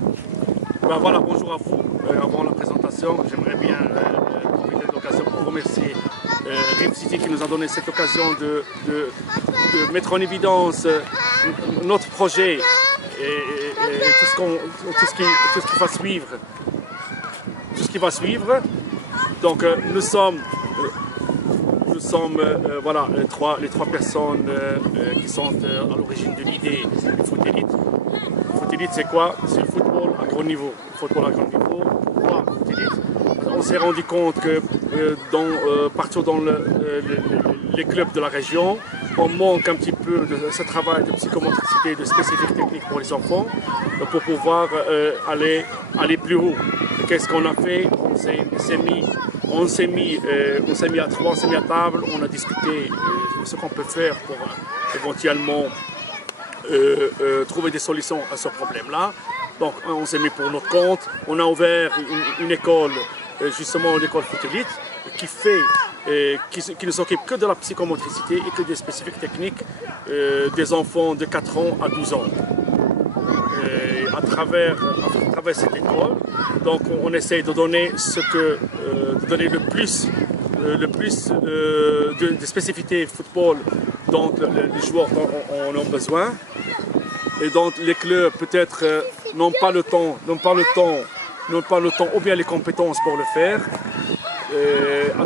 Ben voilà, bonjour à vous. Avant la présentation, j'aimerais bien profiter de l'occasion pour remercier Rim City qui nous a donné cette occasion de mettre en évidence notre projet et tout ce qui va suivre. Donc nous sommes voilà, les trois personnes qui sont à l'origine de l'idée du foot élite. Le foot élite, c'est quoi? C'est le football à grand niveau. Le football à grand niveau, pourquoi le foot élite? On s'est rendu compte que partout dans les clubs de la région, on manque un petit peu de ce travail de psychomotricité, de spécifiques techniques pour les enfants, pour pouvoir aller plus haut. Qu'est-ce qu'on a fait? On s'est mis à trois, on s'est mis à table, on a discuté ce qu'on peut faire pour éventuellement trouver des solutions à ce problème-là. Donc on s'est mis pour notre compte, on a ouvert une école, justement l'école foot élite, qui ne s'occupe que de la psychomotricité et que des spécifiques techniques des enfants de 4 ans à 12 ans. Et à travers cette école, donc on essaye de donner le plus de spécificités football dont les joueurs en ont besoin et dont les clubs peut-être n'ont pas le temps ou bien les compétences pour le faire. À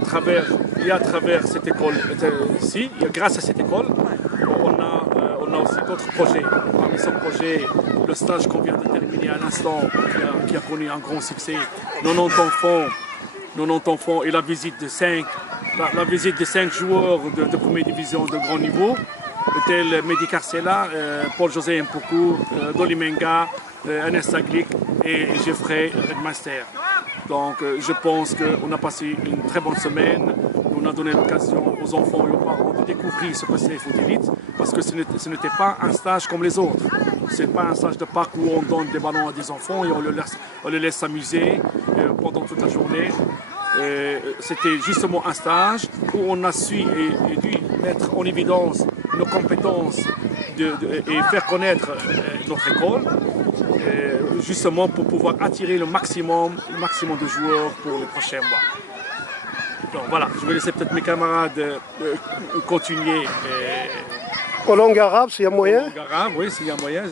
travers cette école, grâce à cette école, on a aussi d'autres projets. Parmi ces projets, le stage qu'on vient de terminer à l'instant, qui a connu un grand succès, 90 enfants et la visite de 5 joueurs de première division de grand niveau, tels Mehdi Carcella, Paul-José Mpoku, Dolly Menga, Anes Saglik et Geoffrey Redmaster. Donc je pense qu'on a passé une très bonne semaine. On a donné l'occasion aux enfants et aux parents de découvrir ce que c'est foot élite, parce que ce n'était pas un stage comme les autres. Ce n'est pas un stage de parc où on donne des ballons à des enfants et on les laisse s'amuser pendant toute la journée. C'était justement un stage où on a su et dû mettre en évidence nos compétences et faire connaître notre école, justement pour pouvoir attirer le maximum de joueurs pour les prochains mois. Donc voilà, je vais laisser peut-être mes camarades continuer. En langue arabe, s'il y a moyen? En langue arabe, oui, s'il y a moyen.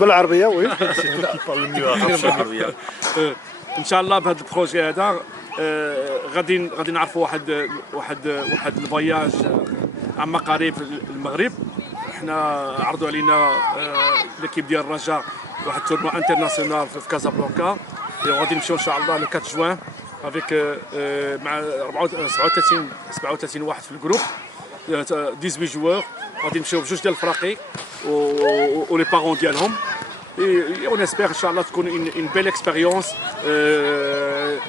بالعربية, oui. C'est toi qui parles le mieux arabe. ان شاء الله بهذا البروجي هذا غادي نعرفوا واحد الفياج عما قريب في المغرب. احنا عرضوا علينا ليكيب ديال الرجاء واحد تورنوا انترناسيونال في كازابلانكا، وغادي نمشيو ان شاء الله لو 4 جوان افيك مع 37 واحد في الجروب، 18 جوار. غادي نمشيو بجوج ديال الفراقي ولي بارون ديالهم. Et on espère, Inch'Allah, une belle expérience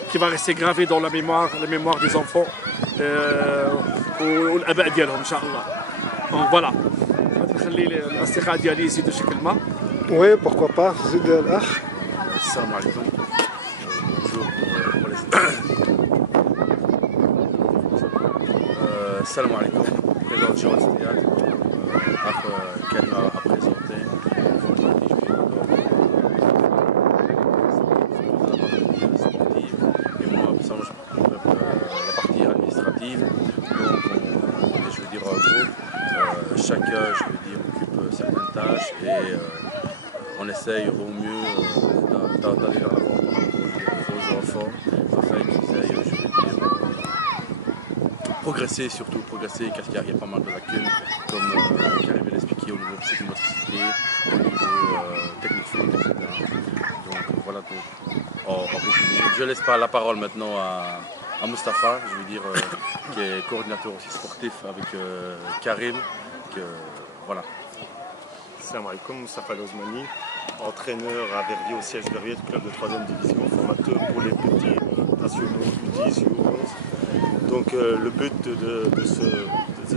qui va rester gravée dans la mémoire des enfants والآباء ديالهم, Inch'Allah. Donc voilà. غادي نخلي الأصدقاء ديالي يزيدوا شي كلمة. Oui, pourquoi pas. زيد الأخ. Salam alaikum. Bonjour pour les Salam alaikum. Président de Jérôme Sénégal. Kalima a présenté. Et moi, ça, je m'occupe la partie administrative. Donc, je veux dire, en groupe, chacun, je veux dire, occupe certaines tâches et on essaye au mieux d'aller vers l'avant aux enfants afin qu'ils aillent, je veux dire, progresser, car il y a pas mal de lacunes, comme Karim l'a expliqué au niveau psychomotricité, au niveau technique foot, etc. Donc voilà, en résumé. Je laisse pas la parole maintenant à Mustapha, je veux dire, qui est coordinateur aussi sportif avec Karim. Voilà. Salam alaikum, Mustapha Lozmani, entraîneur à Verviers, au siège Verviers, club de 3e division, formateur pour les petits nationaux U10, U11. Donc le but de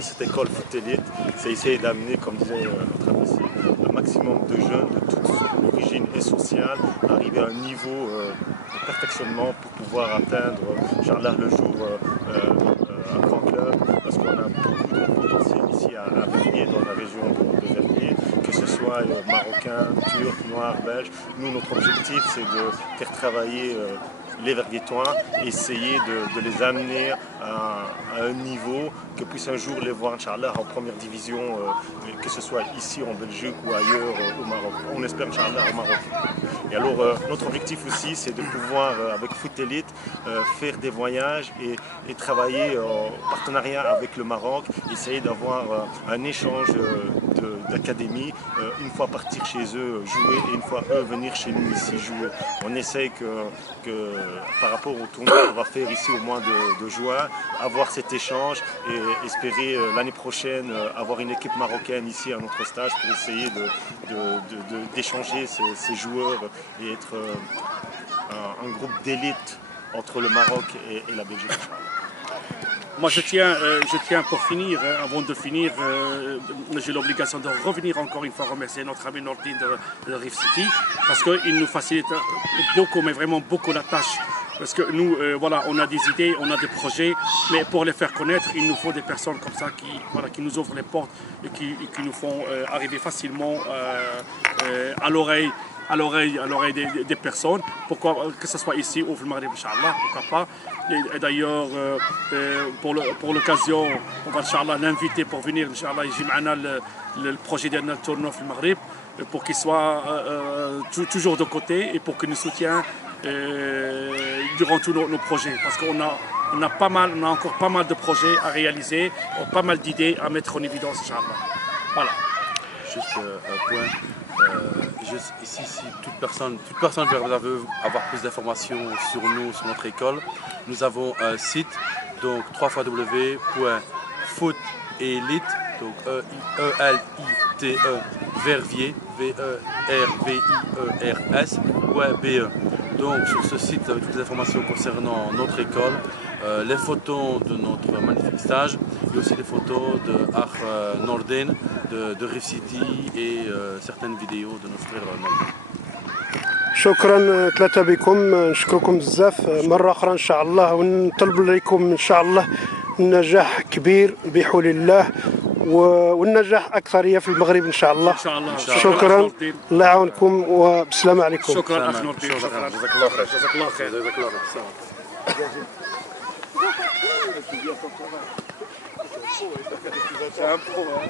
cette école foot élite, c'est essayer d'amener, comme disait notre ami ici, le maximum de jeunes de toute origine et sociale, à arriver à un niveau de perfectionnement pour pouvoir atteindre, Inch'Allah, le jour un grand club parce qu'on a beaucoup de potentiel ici à Verviers, dans la région de Verviers, que ce soit marocains, turcs, noirs, belges. Nous, notre objectif, c'est de faire travailler les Verviétois, essayer de les amener à un niveau que puisse un jour les voir, Inch'Allah, en première division, que ce soit ici en Belgique ou ailleurs au Maroc. On espère, Inch'Allah, au Maroc. Et alors, notre objectif aussi, c'est de pouvoir, avec Foot Elite, faire des voyages et travailler en partenariat avec le Maroc, essayer d'avoir un échange d'académie, une fois partir chez eux jouer et une fois eux venir chez nous ici jouer. On essaie que par rapport au tournoi qu'on va faire ici au mois de juin, avoir cet échange et espérer l'année prochaine avoir une équipe marocaine ici à notre stage pour essayer d'échanger ces joueurs et être un groupe d'élite entre le Maroc et la Belgique. Moi, je tiens pour finir, avant de finir, j'ai l'obligation de revenir encore une fois remercier notre ami Nordine de Rift City parce qu'il nous facilite beaucoup, mais vraiment beaucoup la tâche. Parce que nous, voilà, on a des idées, on a des projets, mais pour les faire connaître, il nous faut des personnes comme ça qui nous ouvrent les portes et qui nous font arriver facilement à l'oreille des personnes, pourquoi que ce soit ici ou au Maghreb, Inch'Allah, pourquoi pas. Et d'ailleurs, pour l'occasion, on va Inch'Allah l'inviter pour venir, Inch'Allah, il le projet de notre tournoi au Maghreb, pour qu'il soit toujours de côté et pour qu'il nous soutienne durant tous nos projets. Parce qu'on a encore pas mal de projets à réaliser, pas mal d'idées à mettre en évidence, Inch'Allah. Voilà. Juste un point. Ici, si toute personne veut avoir plus d'informations sur nous, sur notre école, nous avons un site, donc www.footelite, donc E-I-E-L-I-T-E, Verviers, V-E-R-V-I-E-R-S.be. Donc sur ce site, avec toutes les informations concernant notre école, les photos de notre magnifique stage et aussi des photos de Ach Nordin, de Rift City et certaines vidéos de notre frère Nordin. شكرا ثلاثة بكم، نشكركم بزاف مرة أخرى إن شاء الله، ونطلب لكم إن شاء الله نجاح كبير بحول الله والنجاح أكثر في المغرب إن شاء الله. إن شاء الله. شكرا، الله يعاونكم وبسلامة عليكم. شكرا أخ نور الدين. شكرا. جزاك الله خير. جزاك الله خير. جزاك الله خير. C'est un pro, hein.